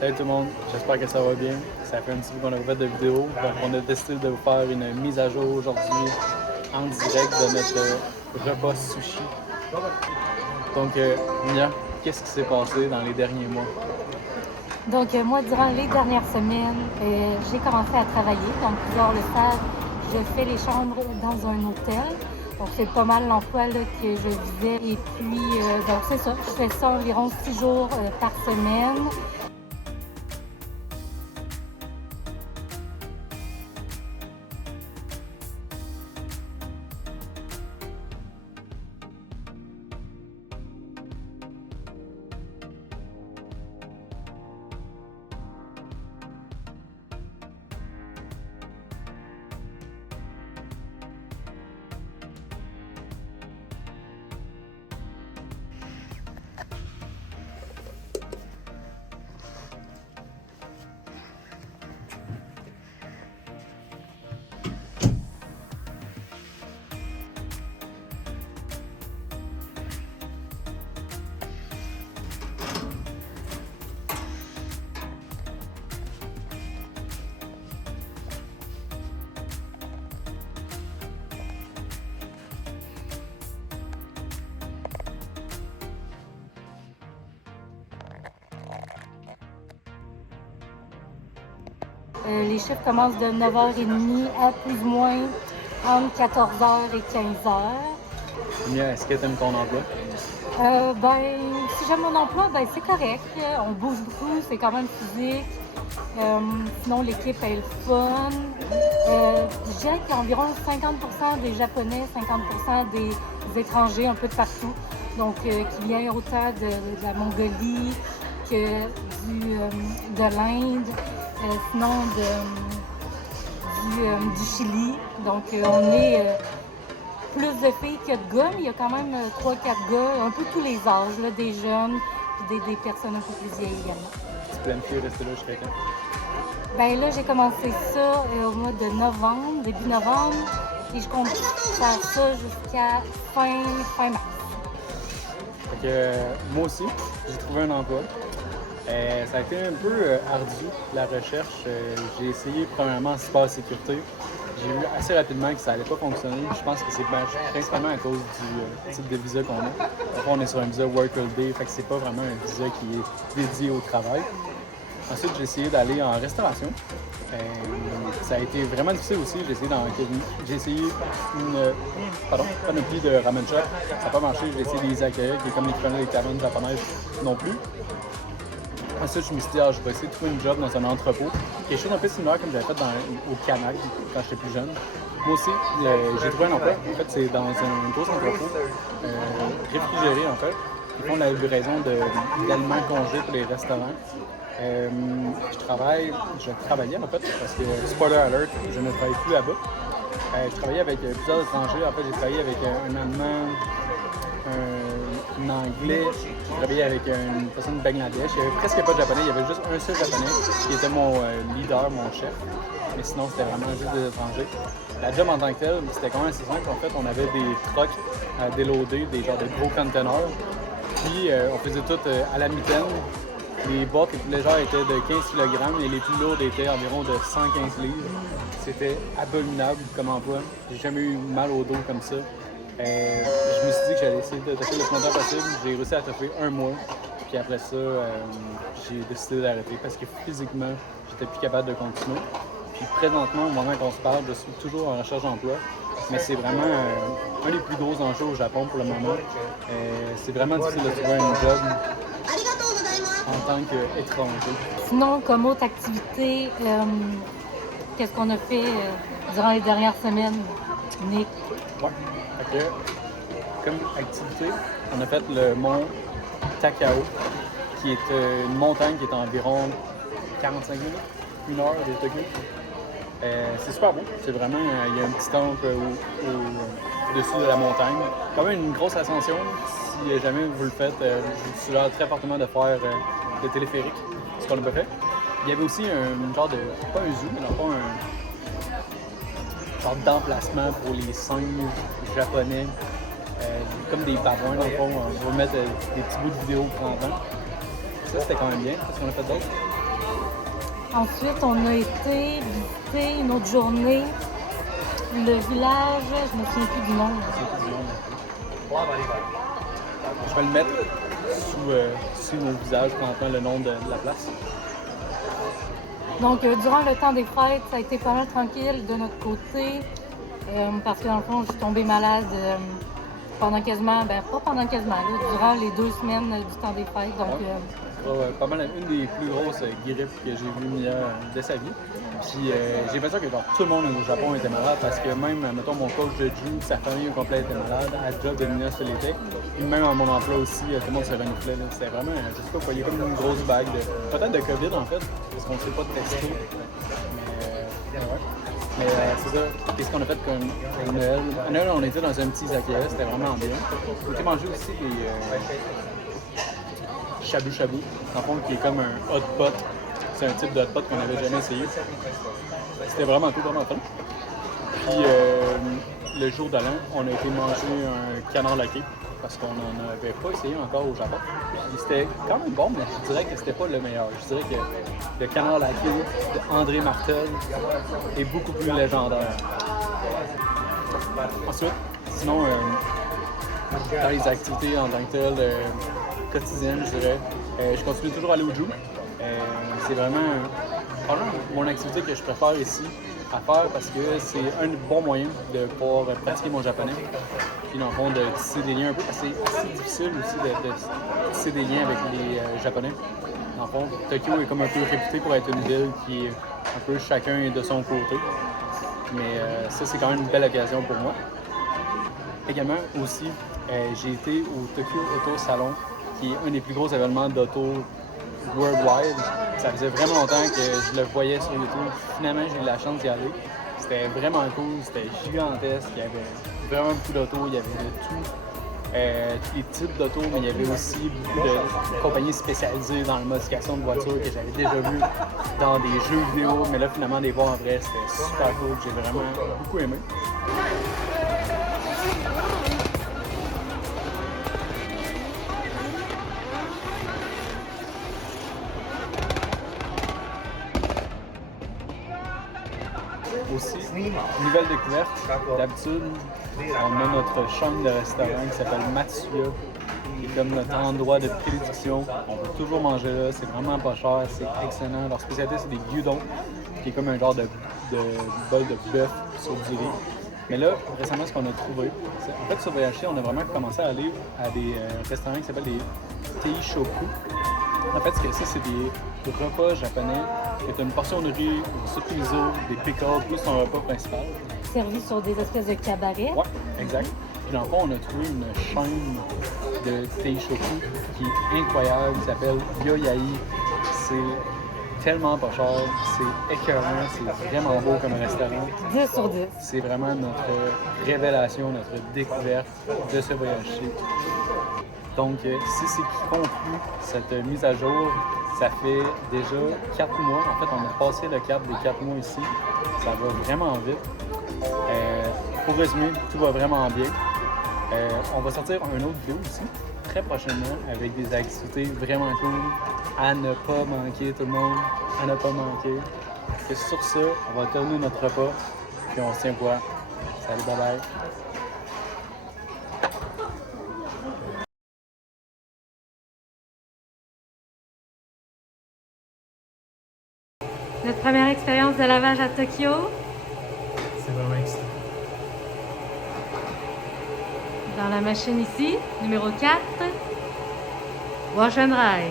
Salut tout le monde, j'espère que ça va bien. Ça fait un petit peu qu'on a fait de vidéos, donc on a décidé de vous faire une mise à jour aujourd'hui en direct de notre repas sushi. Donc, Mia, qu'est-ce qui s'est passé dans les derniers mois? Donc, moi, durant les dernières semaines, j'ai commencé à travailler. Donc, plusieurs le savent, je fais les chambres dans un hôtel. Donc, c'est pas mal l'emploi là, que je visais. Et puis, donc, c'est ça. Je fais ça environ 6 jours par semaine. Les chiffres commencent de 9h30 à plus ou moins entre 14h et 15h. Mia, est-ce que tu aimes ton emploi? Si j'aime mon emploi, c'est correct. On bouge beaucoup, c'est quand même physique. Sinon, l'équipe est le fun. Je dirais qu'il y a environ 50% des Japonais, 50% des étrangers, un peu de partout. Donc, qui viennent autant de la Mongolie que de l'Inde, sinon du Chili. Donc, on est plus de filles que de gars, mais il y a quand même 3-4 gars, un peu tous les âges, là, des jeunes puis des personnes un peu plus vieilles également. Tu planifies rester là jusqu'à quand? Là, j'ai commencé ça au mois de novembre, début novembre, et je compte faire ça jusqu'à fin mars. Fait que, moi aussi, j'ai trouvé un emploi. Ça a été un peu ardu, la recherche. J'ai essayé premièrement en cybersécurité. J'ai vu assez rapidement que ça n'allait pas fonctionner. Je pense que c'est principalement à cause du type de visa qu'on a. Parfois, on est sur un visa Work Holiday, fait que c'est pas vraiment un visa qui est dédié au travail. Ensuite, j'ai essayé d'aller en restauration. Ça a été vraiment difficile aussi. J'ai essayé une panoplie de ramen shop. Ça n'a pas marché. J'ai essayé des izakaya, qui est comme l'équivalent des tavernes japonaises non plus. Ensuite, je me suis dit, je vais essayer de trouver une job dans un entrepôt. Quelque chose un peu similaire comme j'avais fait au Canac quand j'étais plus jeune. Moi aussi, j'ai trouvé un emploi. En fait, c'est dans un gros entrepôt réfrigéré, en fait. Ils font la livraison d'aliments congelés pour les restaurants. Je travaillais, en fait, parce que, spoiler alert, je ne travaille plus là-bas. Je travaillais avec plusieurs étrangers. En fait, j'ai travaillé avec un Allemand, un Anglais, j'ai travaillé avec une personne de Bangladesh. Il n'y avait presque pas de Japonais, il y avait juste un seul Japonais qui était mon leader, mon chef. Mais sinon, c'était vraiment juste des étrangers. La job en tant que telle, c'était quand même assez simple. En fait, on avait des trucks à déloader, des genres de gros containers. Puis, on faisait tout à la mitaine. Les boîtes les plus légères étaient de 15 kg et les plus lourdes étaient environ de 115 livres. C'était abominable comme emploi. J'ai jamais eu mal au dos comme ça. Je me suis dit que j'allais essayer de toffer le plus longtemps possible. J'ai réussi à toffer un mois. Puis après ça, j'ai décidé d'arrêter parce que physiquement, j'étais plus capable de continuer. Puis présentement, au moment qu'on se parle, je suis toujours en recherche d'emploi. Mais c'est vraiment un des plus gros enjeux au Japon pour le moment. C'est vraiment difficile de trouver un job en tant qu'étranger. Sinon, comme autre activité, qu'est-ce qu'on a fait durant les dernières semaines, Nick? Ouais. Fait que, comme activité, on a fait le mont Takao, qui est une montagne qui est environ 45 minutes, 1 heure de Tokyo. C'est super beau. C'est vraiment, il y a un petit temple au-dessus de la montagne. Quand même une grosse ascension. Si jamais vous le faites, je vous suggère très fortement de faire le téléphérique, ce qu'on n'a pas fait. Il y avait aussi un genre de, pas un zoo, mais non pas un genre d'emplacement pour les singes japonais, comme des babouins dans le fond. On va mettre des petits bouts de vidéo de temps en temps. Ça, c'était quand même bien. Qu'est-ce qu'on a fait d'autre? Ensuite, on a été visiter une autre journée le village, je me souviens plus du nom. Je vais le mettre sous nos visages pendant le nom de la place. Donc, durant le temps des fêtes, ça a été pas mal tranquille de notre côté. Parce que dans le fond, je suis tombée malade pendant quasiment, pas pendant quasiment, là, durant les 2 semaines du temps des fêtes. Donc, pas mal une des plus grosses grippes que j'ai vues Mia de sa vie. Puis j'ai l'impression que genre, tout le monde au Japon était malade parce que même, mettons, mon coach de Jiu, sa famille au complet était malade, à job de Mia se l'était. Et même à mon emploi aussi, tout le monde se reniflait. C'était vraiment, je sais pas quoi, il y a comme une grosse vague peut-être de COVID en fait, parce qu'on ne sait pas tester. Mais c'est ça, qu'est-ce qu'on a fait comme Noël? À Noël, on était dans un petit izakaya, c'était vraiment bien. On a mangé aussi des shabu-shabu, en fond, qui est comme un hot pot. C'est un type de hot pot qu'on n'avait jamais essayé. C'était vraiment cool, vraiment fun. Puis le jour de l'an, on a été manger un canard laqué parce qu'on n'en avait pas essayé encore au Japon. C'était quand même bon, mais je dirais que c'était pas le meilleur. Je dirais que le canard laqué de André Martel est beaucoup plus légendaire. Ensuite, sinon, dans les activités en tant que telles, quotidiennes, je dirais, je continue toujours à aller au Jiu. C'est vraiment mon activité que je préfère ici à faire parce que c'est un bon moyen de pouvoir pratiquer mon japonais. Puis dans le fond, de tisser des liens un peu, parce que c'est assez difficile aussi de tisser des liens avec les Japonais. Dans le fond, Tokyo est comme un peu réputé pour être une ville qui est un peu chacun de son côté. Mais ça, c'est quand même une belle occasion pour moi. Également aussi, j'ai été au Tokyo Auto Salon, qui est un des plus gros événements d'auto worldwide. Ça faisait vraiment longtemps que je le voyais sur YouTube. Finalement, j'ai eu la chance d'y aller. C'était vraiment cool, c'était gigantesque. Il y avait vraiment beaucoup d'autos, il y avait de tout. Tous les types d'autos, mais il y avait aussi beaucoup de compagnies spécialisées dans la modification de voitures que j'avais déjà vues dans des jeux vidéo. Mais là, finalement, les voir en vrai, c'était super cool. J'ai vraiment beaucoup aimé. Aussi, nouvelle découverte, d'habitude, on a notre chaîne de restaurant qui s'appelle Matsuya, qui est comme notre endroit de prédilection. On peut toujours manger là, c'est vraiment pas cher, c'est excellent. Leur spécialité, c'est des gyudon, qui est comme un genre de bol de bœuf sur du riz. Mais là, récemment, ce qu'on a trouvé, c'est en fait sur VHC, on a vraiment commencé à aller à des restaurants qui s'appellent des teishoku. En fait, ce que c'est des repas japonais qui est une portion de riz, du sucre miso, des pickles, plus son repas principal. Servi sur des espèces de cabarets. Ouais, exact. Puis dans le fond, on a trouvé une chaîne de teishoku qui est incroyable, qui s'appelle Yoyai. C'est tellement pas cher, c'est écœurant, c'est vraiment beau comme restaurant. 10 sur 10. C'est vraiment notre révélation, notre découverte de ce voyage. Donc, si c'est qui conclut cette mise à jour, ça fait déjà 4 mois. En fait, on a passé le cap des 4 mois ici. Ça va vraiment vite. Pour résumer, tout va vraiment bien. On va sortir un autre vidéo aussi, très prochainement, avec des activités vraiment cool. À ne pas manquer, tout le monde. À ne pas manquer. Et sur ça, on va terminer notre repas. Puis on se tient quoi. Salut, bye bye. Notre première expérience de lavage à Tokyo. C'est vraiment excitant. Dans la machine ici, numéro 4, Wash and Dry.